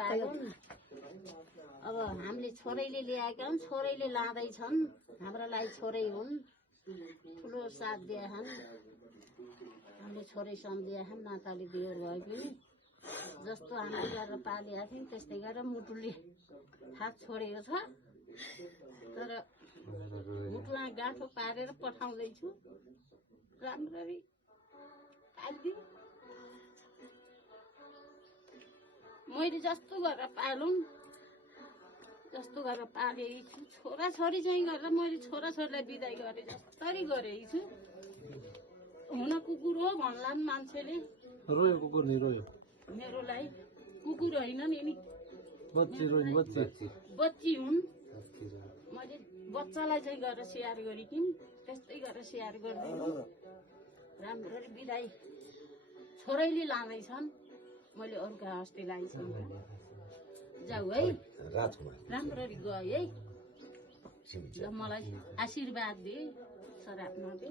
पाएको नि। अब हामीले छोरैले ल्याएका हुन्, छोरैले लाँदैछन्, हाम्रो लागि छोरै हुन्, ठुलो साथ दिएछन्, हामीले छोरै सम्झिएछन्, नाताले दिएर भयो पनि जस्तो हामीले गरेर पालेका थियौँ त्यस्तै गरेर मुटुले हात छोडेको छ। तर मुटुमा गाँठो पारेर पठाउँदैछु, राम्ररी पालिदिउँ। मैले जस्तो गरेर पालौँ जस्तो गरेर पालेकी छु। छोराछोरी चाहिँ गरेर मैले छोराछोरीलाई बिदाई गरेँ जस्तरी गरेकी छु। हुन कुकुर हो भन्ला नि मान्छेले। रोयो कुकुर नि रोयो। मेरो लागि कुकुर होइन नि, बच्ची रोयो, बच्ची हुन्। मैले बच्चालाई चाहिँ गरेर स्याहार गरेकी त्यस्तै गरेर स्याहार गर्दिनु। राम्ररी बिदाई छोरैले लाँदैछन्, मैले अरूका हस्ते लाइछु। जाऊ है, राम्ररी गयो है। ल मलाई आशीर्वाद दे, शराब नदे।